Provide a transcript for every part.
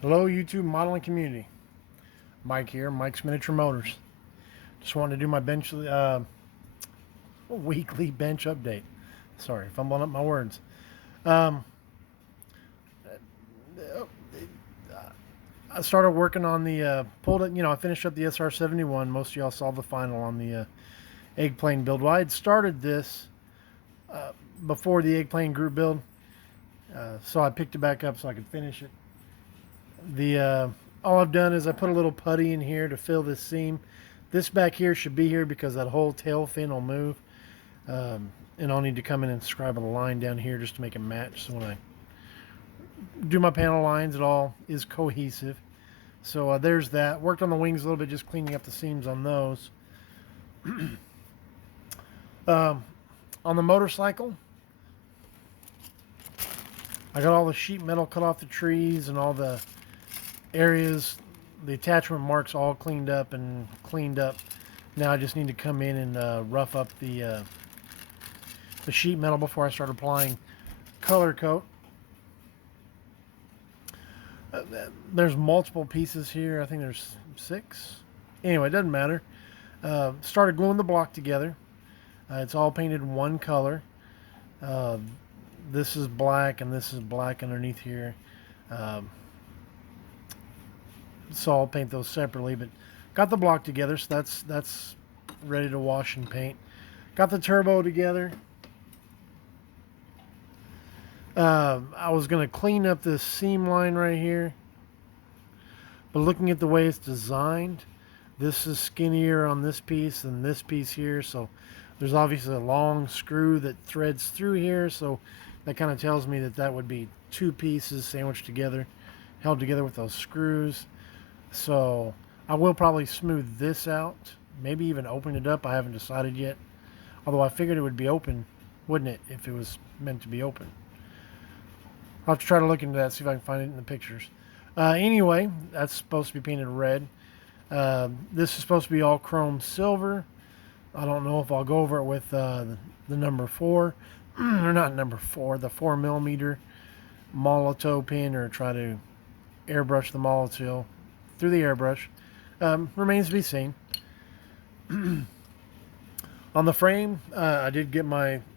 Hello, YouTube modeling community. Mike here, Mike's Miniature Motors. Just wanted to do my weekly bench update. Sorry, fumbling up my words. Um, I started working on the pulled it. I finished up the SR71. Most of y'all saw the final on the egg plane build. Well, I had started this before the egg plane group build, so I picked it back up so I could finish it. The all I've done is I put a little putty in here to fill this seam. This back here should be here because that whole tail fin will move. And I'll need to come in and scribe a line down here just to make it match. So when I do my panel lines, it all is cohesive. So there's that. Worked on the wings a little bit, just cleaning up the seams on those. On the motorcycle, I got all the sheet metal cut off the trees and all the areas, the attachment marks all cleaned up and cleaned up. Now I just need to come in and rough up the sheet metal before I start applying color coat. There's multiple pieces here. I think there's 6. Anyway, it doesn't matter. Started gluing the block together. It's all painted one color. This is black and this is black underneath here. So I'll paint those separately, but got the block together, so that's ready to wash and paint. Got the turbo together. I was going to clean up this seam line right here, but looking at the way it's designed, this is skinnier on this piece than this piece here, so there's obviously a long screw that threads through here, so that kind of tells me that that would be 2 pieces sandwiched together, held together with those screws. So I will probably smooth this out, maybe even open it up. I haven't decided yet, although I figured it would be open, wouldn't it, if it was meant to be open. I'll have to try to look into that, see if I can find it in the pictures. Anyway, that's supposed to be painted red. This is supposed to be all chrome silver. I don't know if I'll go over it with the number 4, or not number 4, the 4mm Molotow pin, or try to airbrush the Molotow through the airbrush. Remains to be seen. On the frame, I did get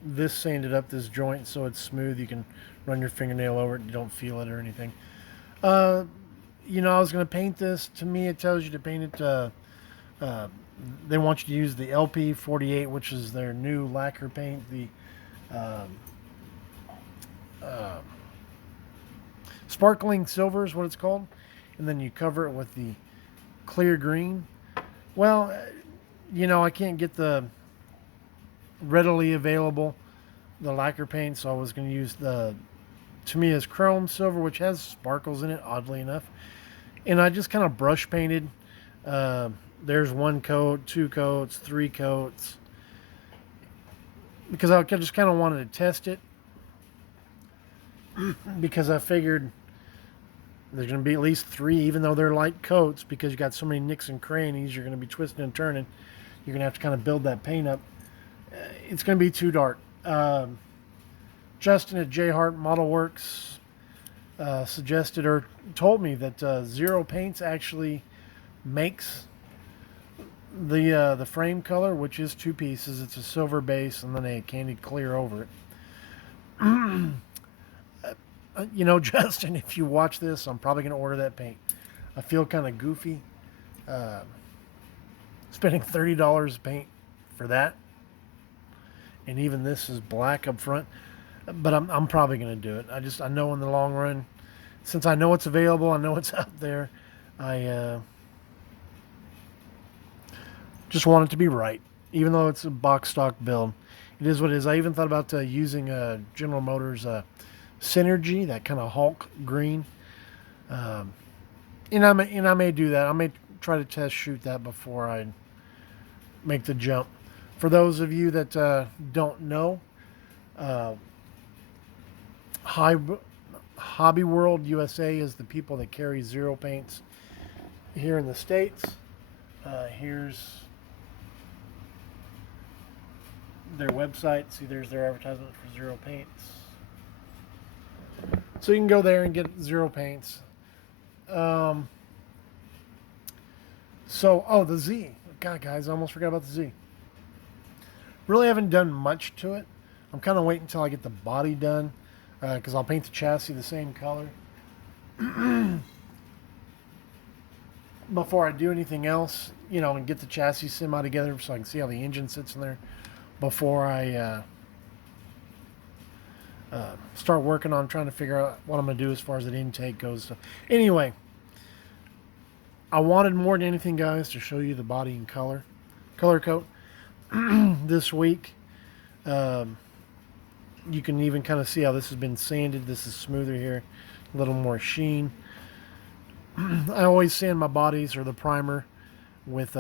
this sanded up, this joint, so it's smooth. You can run your fingernail over it. You don't feel it or anything. I was going to paint this. To me, it tells you to paint it. They want you to use the LP48, which is their new lacquer paint. The sparkling silver is what it's called. And then you cover it with the clear green. Well, I can't get the readily available the lacquer paint, so I was going to use to me is chrome silver, which has sparkles in it, oddly enough. And I just kind of brush painted. There's 1 coat, 2 coats, 3 coats, because I just kind of wanted to test it, because I figured there's going to be at least 3, even though they're light coats, because you got so many nicks and crannies, you're going to be twisting and turning. You're going to have to kind of build that paint up. It's going to be too dark. Justin at J Hart Model Works suggested or told me that Zero Paints actually makes the frame color, which is 2 pieces. It's a silver base and then a candied clear over it. Justin, if you watch this, I'm probably going to order that paint. I feel kind of goofy spending $30 paint for that, and even this is black up front. But I'm probably going to do it. I know in the long run, since I know it's available, I know it's out there, I just want it to be right, even though it's a box stock build. It is what it is. I even thought about using General Motors Synergy, that kind of Hulk green, and I may do that. I may try to test shoot that before I make the jump. For those of you that don't know, Hobby World USA is the people that carry Zero Paints here in the States. Here's their website. See, there's their advertisement for Zero Paints. So you can go there and get Zero Paints. So, the Z. God, guys, I almost forgot about the Z. Really haven't done much to it. I'm kind of waiting until I get the body done, because I'll paint the chassis the same color before I do anything else, and get the chassis semi together so I can see how the engine sits in there before I start working on trying to figure out what I'm going to do as far as the intake goes. So, anyway, I wanted more than anything, guys, to show you the body and color coat this week. You can even kind of see how this has been sanded. This is smoother here, a little more sheen. I always sand my bodies or the primer with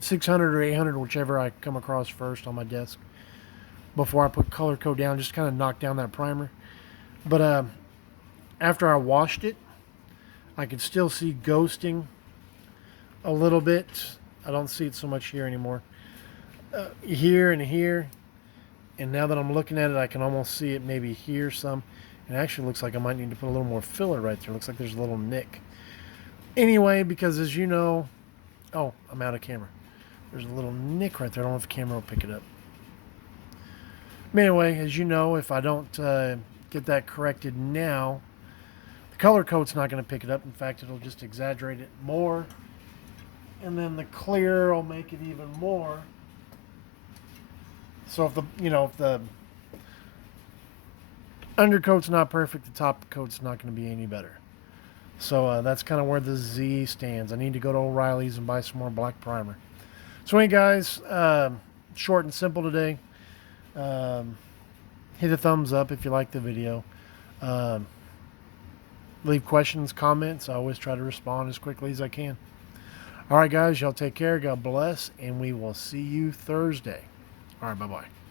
600 or 800, whichever I come across first on my desk, before I put color coat down, just kind of knock down that primer. But after I washed it, I could still see ghosting a little bit. I don't see it so much here anymore. Here and here. And now that I'm looking at it, I can almost see it maybe here some. It actually looks like I might need to put a little more filler right there. Looks like there's a little nick. Anyway, because as you know... Oh, I'm out of camera. There's a little nick right there. I don't know if the camera will pick it up. But anyway, as you know, if I don't get that corrected now, the color coat's not going to pick it up. In fact, it'll just exaggerate it more. And then the clear will make it even more. So if the undercoat's not perfect, the top coat's not going to be any better. So that's kind of where the Z stands. I need to go to O'Reilly's and buy some more black primer. So anyway, guys, short and simple today. Hit a thumbs up if you like the video. Leave questions, comments. I always try to respond as quickly as I can. All right, guys, y'all take care. God bless, and we will see you Thursday. All right, bye-bye.